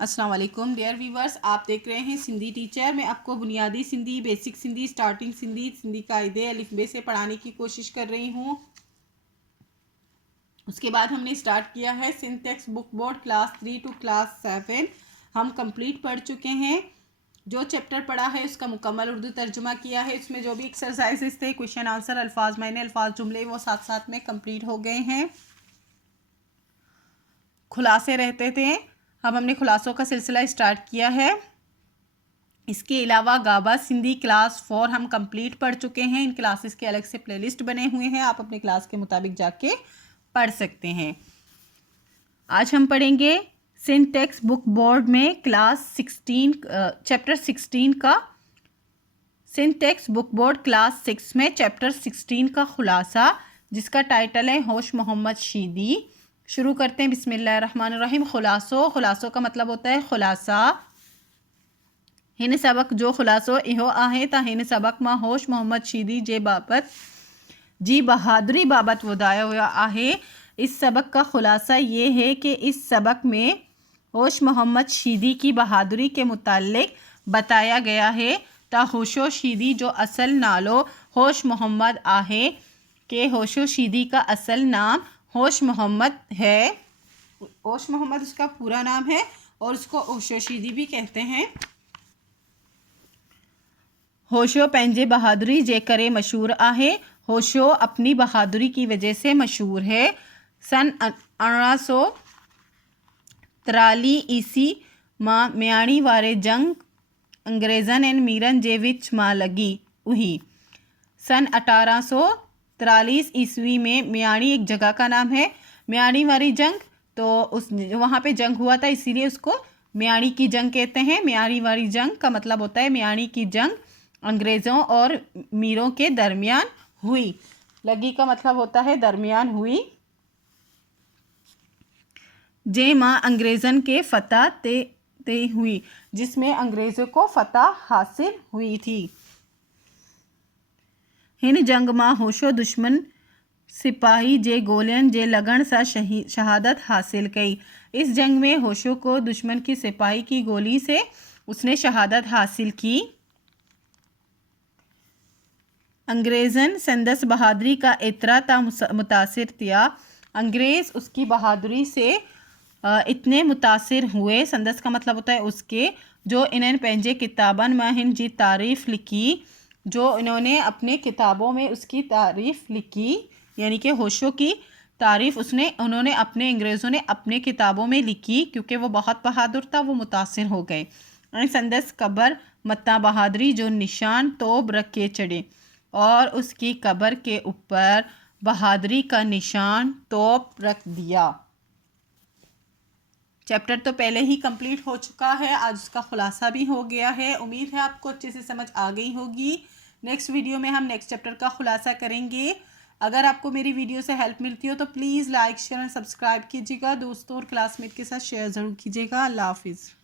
अस्सलाम वालेकुम dear viewers, आप देख रहे हैं सिंधी टीचर। मैं आपको बुनियादी सिंधी, बेसिक सिंधी, स्टार्टिंग सिंधी, सिंधी कायदे अलिफ बे से पढ़ाने की कोशिश कर रही हूँ। उसके बाद हमने स्टार्ट किया है Sindh text book board class 3 to class 7। हम कंप्लीट पढ़ चुके हैं। जो चैप्टर पढ़ा है उसका मुकम्मल उर्दू तर्जुमा किया है। उसमें जो भी एक्सरसाइजेस थे, क्वेश्चन आंसर, अल्फाज मायने, अल्फाज जुमले, वो साथ साथ में कंप्लीट हो गए हैं। खुलासे रहते थे, अब हमने खुलासों का सिलसिला स्टार्ट किया है। इसके अलावा गाबा सिंधी क्लास 4 हम कंप्लीट पढ़ चुके हैं। इन क्लासेस के अलग से प्लेलिस्ट बने हुए हैं, आप अपने क्लास के मुताबिक जाके पढ़ सकते हैं। आज हम पढ़ेंगे सिंध टेक्स्ट बुक बोर्ड में क्लास 16 चैप्टर 16 का। Sindh text book board class 6 में चैप्टर 16 का खुलासा, जिसका टाइटल है होश मोहम्मद शीदी। शुरू करते हैं। बिस्मिल्लाहिर्रहमानिर्रहीम। खुलासों का मतलब होता है खुलासा। हिन सबक जो खुलासो इहो आहे त हिन सबक मां होश मोहम्मद शीदी जे बाबत जी बहादुरी बाबत ॿुधायो हुआ आहे। इस सबक का खुलासा ये है कि इस सबक में होश मोहम्मद शीदी की बहादुरी के मुतालिक बताया गया है। त होशो शीदी जो असल नालो होश मोहम्मद आहे, कि होशो शीदी का असल नाम होश मोहम्मद है। होश मोहम्मद उसका पूरा नाम है और उसको होशो शीदी भी कहते हैं। होशो पंहिंजे बहादुरी जे करे मशहूर आहे। होशो अपनी बहादुरी की वजह से मशहूर है। सन 1843 ईस्वी मां मियाणी वारे जंग अंग्रेज़नि ऐं मीरनि जे विच मां लगी हुई। सन 1843 ईस्वी में मियाणी एक जगह का नाम है। मियाणी वाली जंग, तो उस वहाँ पे जंग हुआ था, इसीलिए उसको मियाणी की जंग कहते हैं। मियाणी वाली जंग का मतलब होता है मियाणी की जंग अंग्रेज़ों और मीरों के दरमियान हुई। लगी का मतलब होता है दरमियान हुई। जे मां अंग्रेज़न के फतह ते हुई, जिसमें अंग्रेज़ों को फतह हासिल हुई थी। हिन जंग मां होशो दुश्मन सिपाही जे गोलियन जे लगन सा शहादत हासिल कई। इस जंग में होशो को दुश्मन की सिपाही की गोली से उसने शहादत हासिल की। अंग्रेज़न संदस बहादुरी का एतरा ता मुतासिर थिया। अंग्रेज़ उसकी बहादुरी से इतने मुतासिर हुए। संदस का मतलब होता है उसके, जो इन्होंने पंहिंजे किताबन में हिन जी तारीफ़ लिखी, जो इन्होंने अपने किताबों में उसकी तारीफ़ लिखी, यानी कि होशो की तारीफ़ उन्होंने अपने अंग्रेज़ों ने अपने किताबों में लिखी, क्योंकि वो बहुत बहादुर था, वो मुतासिर हो गए। संदस कबर मत्ता बहादुरी जो निशान तोब रख के चढ़े, और उसकी कब्र के ऊपर बहादुरी का निशान तोप रख दिया। चैप्टर तो पहले ही कंप्लीट हो चुका है, आज उसका खुलासा भी हो गया है। उम्मीद है आपको अच्छे से समझ आ गई होगी। नेक्स्ट वीडियो में हम नेक्स्ट चैप्टर का खुलासा करेंगे। अगर आपको मेरी वीडियो से हेल्प मिलती हो तो प्लीज़ लाइक, शेयर और सब्सक्राइब कीजिएगा। दोस्तों और क्लासमेट के साथ शेयर ज़रूर कीजिएगा। अल्लाह हाफिज़।